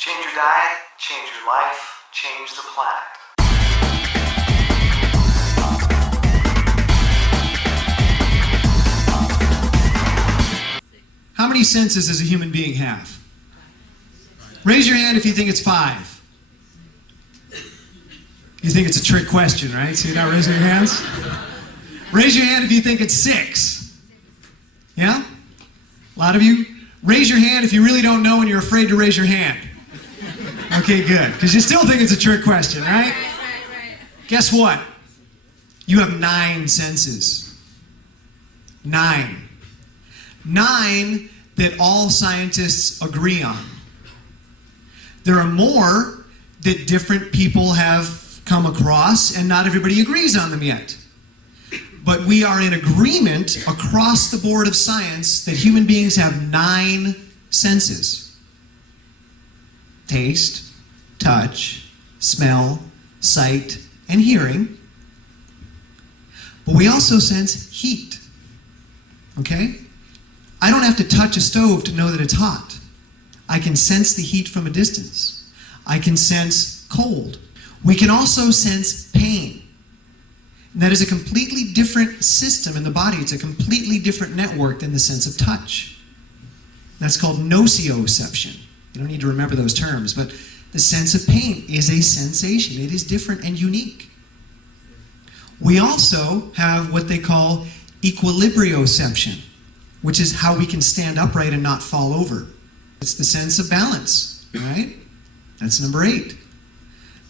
Change your diet, change your life, change the planet. How many senses does a human being have? Raise your hand if you think it's 5. You think it's a trick question, right? So you're not raising your hands? Raise your hand if you think it's 6. Yeah? A lot of you? Raise your hand if you really don't know and you're afraid to raise your hand. Okay, good. Because you still think it's a trick question, right? Right. Guess what? You have 9 senses. 9. 9 that all scientists agree on. There are more that different people have come across, and not everybody agrees on them yet. But we are in agreement across the board of science that human beings have 9 senses. Taste, touch, smell, sight, and hearing. But we also sense heat. Okay? I don't have to touch a stove to know that it's hot. I can sense the heat from a distance. I can sense cold. We can also sense pain. And that is a completely different system in the body. It's a completely different network than the sense of touch. That's called nociception. You don't need to remember those terms, but the sense of pain is a sensation. It is different and unique. We also have what they call equilibrioception, which is how we can stand upright and not fall over. It's the sense of balance, right? That's number 8.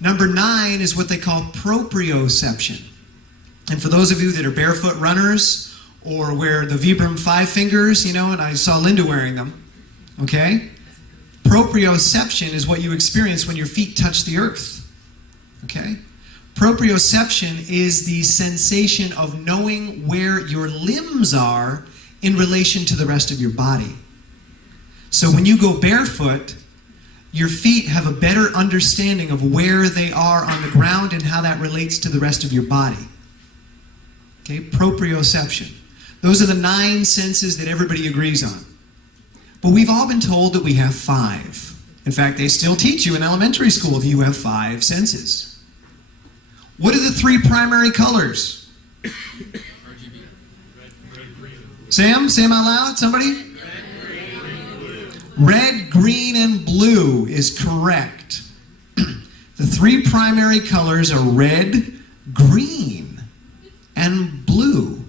Number 9 is what they call proprioception. And for those of you that are barefoot runners or wear the Vibram 5 fingers, you know, and I saw Linda wearing them, okay? Proprioception is what you experience when your feet touch the earth, okay? Proprioception is the sensation of knowing where your limbs are in relation to the rest of your body. So when you go barefoot, your feet have a better understanding of where they are on the ground and how that relates to the rest of your body. Okay, proprioception. Those are the 9 senses that everybody agrees on. But we've all been told that we have 5. In fact, they still teach you in elementary school that you have 5 senses. What are the 3 primary colors? Sam, say them out loud, somebody? Red, green, and blue is correct. The 3 primary colors are red, green, and blue,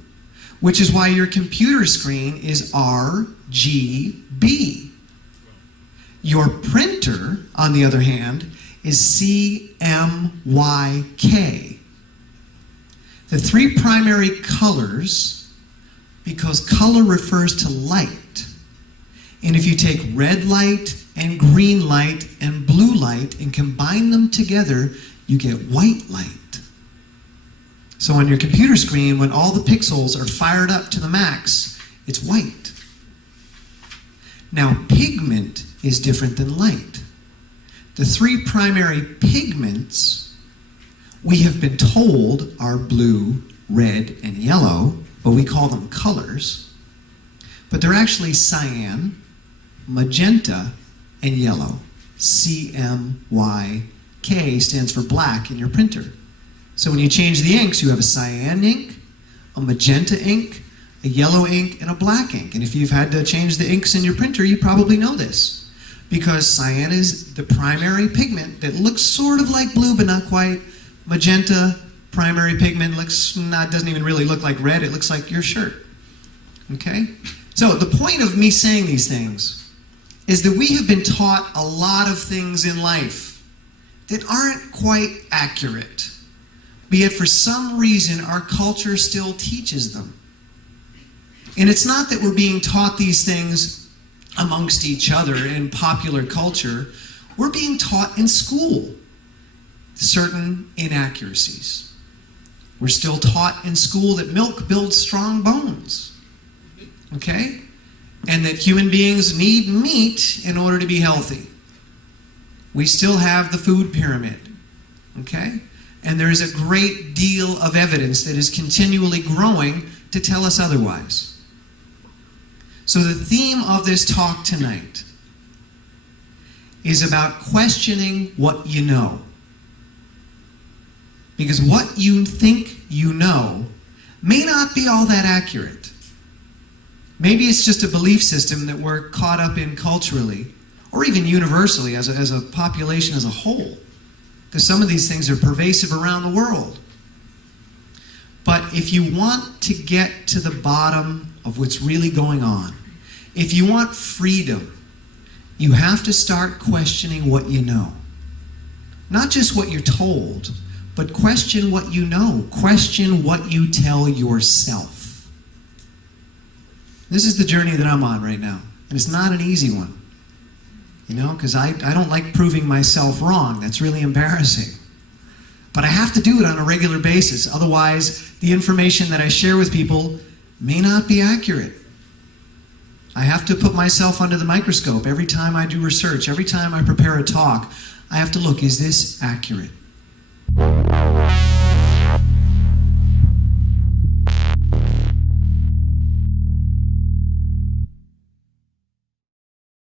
which is why your computer screen is RGB. Your printer, on the other hand, is CMYK. The 3 primary colors, because color refers to light. And if you take red light and green light and blue light and combine them together, you get white light. So on your computer screen, when all the pixels are fired up to the max, it's white. Now, pigment is different than light. The 3 primary pigments we have been told are blue, red, and yellow, but we call them colors. But they're actually cyan, magenta, and yellow. CMYK stands for black in your printer. So when you change the inks, you have a cyan ink, a magenta ink, a yellow ink, and a black ink. And if you've had to change the inks in your printer, you probably know this. Because cyan is the primary pigment that looks sort of like blue, but not quite. Magenta, primary pigment, doesn't even really look like red. It looks like your shirt. Okay? So the point of me saying these things is that we have been taught a lot of things in life that aren't quite accurate. But yet for some reason our culture still teaches them. And it's not that we're being taught these things amongst each other in popular culture. We're being taught in school certain inaccuracies. We're still taught in school that milk builds strong bones. Okay? And that human beings need meat in order to be healthy. We still have the food pyramid. Okay? And there is a great deal of evidence that is continually growing to tell us otherwise. So the theme of this talk tonight is about questioning what you know. Because what you think you know may not be all that accurate. Maybe it's just a belief system that we're caught up in culturally, or even universally as a population as a whole. Because some of these things are pervasive around the world. But if you want to get to the bottom of what's really going on, if you want freedom, you have to start questioning what you know. Not just what you're told, but question what you know. Question what you tell yourself. This is the journey that I'm on right now. And it's not an easy one. You know, because I don't like proving myself wrong. That's really embarrassing. But I have to do it on a regular basis. Otherwise, the information that I share with people may not be accurate. I have to put myself under the microscope every time I do research, every time I prepare a talk. I have to look, is this accurate?